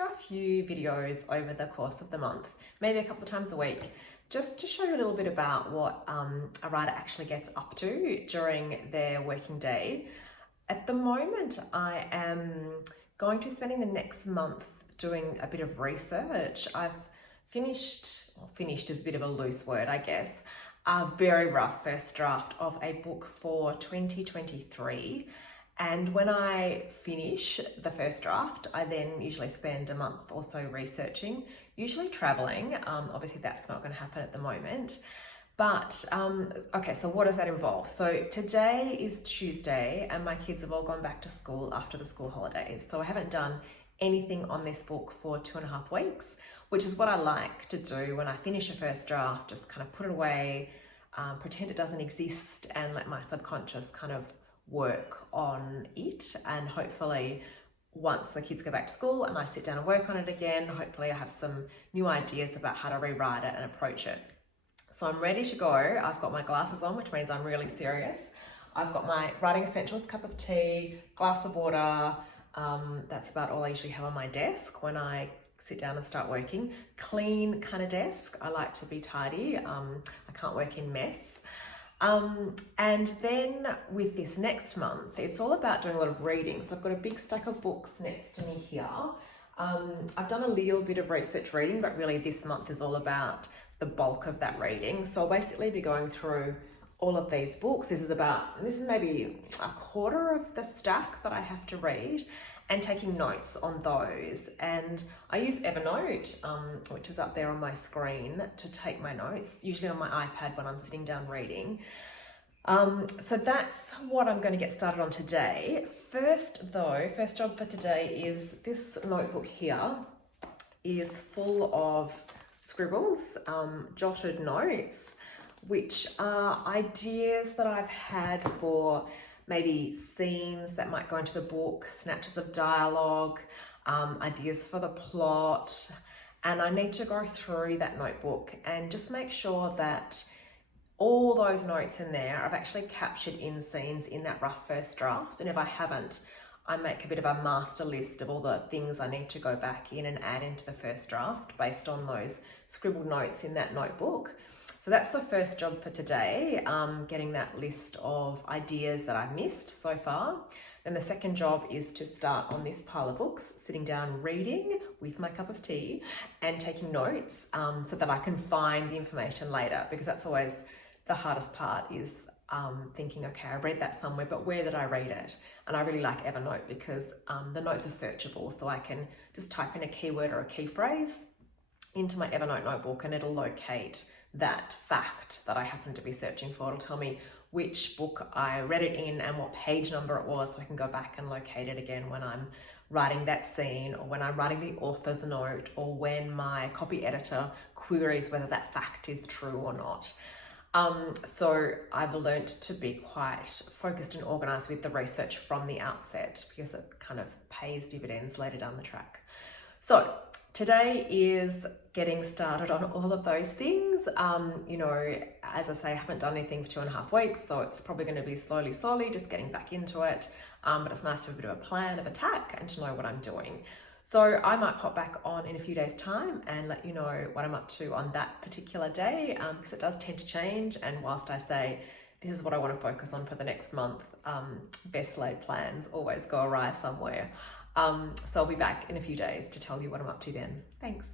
share a few videos over the course of the month, maybe a couple of times a week, just to show you a little bit about what a writer actually gets up to during their working day. At the moment, I am going to be spending the next month doing a bit of research. I've finished is a bit of a loose word, I guess, a very rough first draft of a book for 2023. And when I finish the first draft, I then usually spend a month or so researching, usually traveling. Obviously that's not going to happen at the moment. But, okay, so what does that involve? So today is Tuesday and my kids have all gone back to school after the school holidays. So I haven't done anything on this book for 2.5 weeks, which is what I like to do when I finish a first draft, just kind of put it away, pretend it doesn't exist and let my subconscious kind of work on it. And hopefully once the kids go back to school and I sit down and work on it again, hopefully I have some new ideas about how to rewrite it and approach it. So I'm ready to go. I've got my glasses on, which means I'm really serious. I've got my writing essentials, cup of tea, glass of water. That's about all I usually have on my desk when I sit down and start working. Clean kind of desk. I like to be tidy. I can't work in mess. And then with this next month, it's all about doing a lot of reading. So I've got a big stack of books next to me here. I've done a little bit of research reading, but really this month is all about the bulk of that reading. So I'll basically be going through all of these books. This is maybe a quarter of the stack that I have to read, and taking notes on those. And I use Evernote, which is up there on my screen, to take my notes, usually on my iPad when I'm sitting down reading. So that's what I'm going to get started on today. First job for today is this notebook here is full of scribbles, jotted notes, which are ideas that I've had for maybe scenes that might go into the book, snatches of dialogue, ideas for the plot. And I need to go through that notebook and just make sure that all those notes in there I've actually captured in scenes in that rough first draft. And if I haven't, I make a bit of a master list of all the things I need to go back in and add into the first draft based on those scribbled notes in that notebook. So that's the first job for today, getting that list of ideas that I've missed so far. Then the second job is to start on this pile of books, sitting down reading with my cup of tea and taking notes, so that I can find the information later, because that's always the hardest part, is thinking, okay, I read that somewhere, but where did I read it? And I really like Evernote because the notes are searchable, so I can just type in a keyword or a key phrase into my Evernote notebook and it'll locate that fact that I happen to be searching for. It'll tell me which book I read it in and what page number it was, so I can go back and locate it again when I'm writing that scene, or when I'm writing the author's note, or when my copy editor queries whether that fact is true or not. So I've learned to be quite focused and organized with the research from the outset, because it kind of pays dividends later down the track. So today is getting started on all of those things. As I say, I haven't done anything for 2.5 weeks, so it's probably going to be slowly just getting back into it. But it's nice to have a bit of a plan of attack and to know what I'm doing. So I might pop back on in a few days' time and let you know what I'm up to on that particular day, because it does tend to change. And whilst I say this is what I want to focus on for the next month, best laid plans always go awry somewhere. So I'll be back in a few days to tell you what I'm up to then. Thanks.